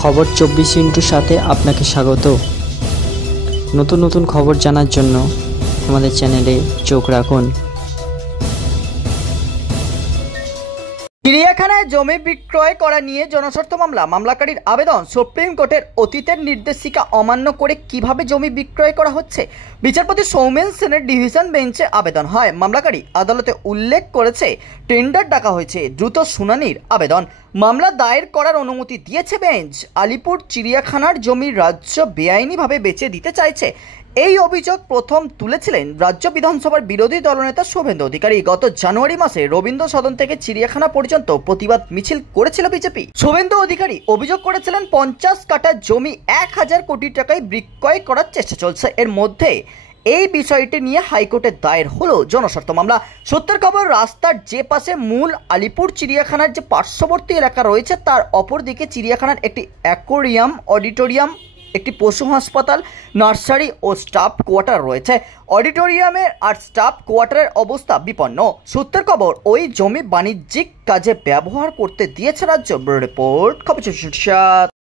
খবর 24 সাথে আপনাকে স্বাগত। নতুন নতুন খবর জানার জন্য আমাদের চ্যানেলে চোখ রাখুন। চিড়িয়াখানায় জমি বিক্রয় করা নিয়ে জনস্বার্থ মামলাকারীর আবেদন সুপ্রিম কোর্টের অতীতের নির্দেশিকা অমান্য করে কিভাবে জমি বিক্রয় করা হচ্ছে। বিচারপতি সৌমেন সেনের ডিভিশন বেঞ্চে আবেদন হয়। মামলাকারী আদালতে উল্লেখ করেছে টেন্ডার ডাকা হয়েছে, দ্রুত শুনানির আবেদন। মামলা দায়ের করার অনুমতি দিয়েছে বেঞ্চ। আলিপুর চিড়িয়াখানার জমি রাজ্য বেআইনিভাবে বেচে দিতে চাইছে, এই অভিযোগ প্রথম তুলেছিলেন রাজ্য বিধানসভার বিরোধী দলনেতা শুভেন্দু অধিকারী। গত জানুয়ারি মাসে রবীন্দ্র সদন থেকে চিড়িয়াখানা পর্যন্ত প্রতিবাদ মিছিল করেছিল বিজেপি। শুভেন্দু অধিকারী অভিযোগ করেছিলেন 50 কাঠা জমি 1000 কোটি টাকায় বিক্রয় করার চেষ্টা চলছে। এর মধ্যে এই বিষয়টি নিয়ে হাইকোর্টে দায়ের হলো জনস্বার্থ মামলা। সত্যের খবর, রাস্তার যে পাশে মূল আলিপুর চিড়িয়াখানার যে পার্শ্ববর্তী এলাকা রয়েছে তার অপর দিকে চিড়িয়াখানার একটি অ্যাকোয়ারিয়াম, অডিটোরিয়াম, একটি পশু হাসপাতাল, নার্সারি ও স্টাফ কোয়ার্টার রয়েছে। অডিটোরিয়ামের আর স্টাফ কোয়ার্টারের অবস্থা বিপন্ন। সূত্রের খবর, ওই জমি বাণিজ্যিক কাজে ব্যবহার করতে দিয়েছে রাজ্য। রিপোর্ট খবর 24।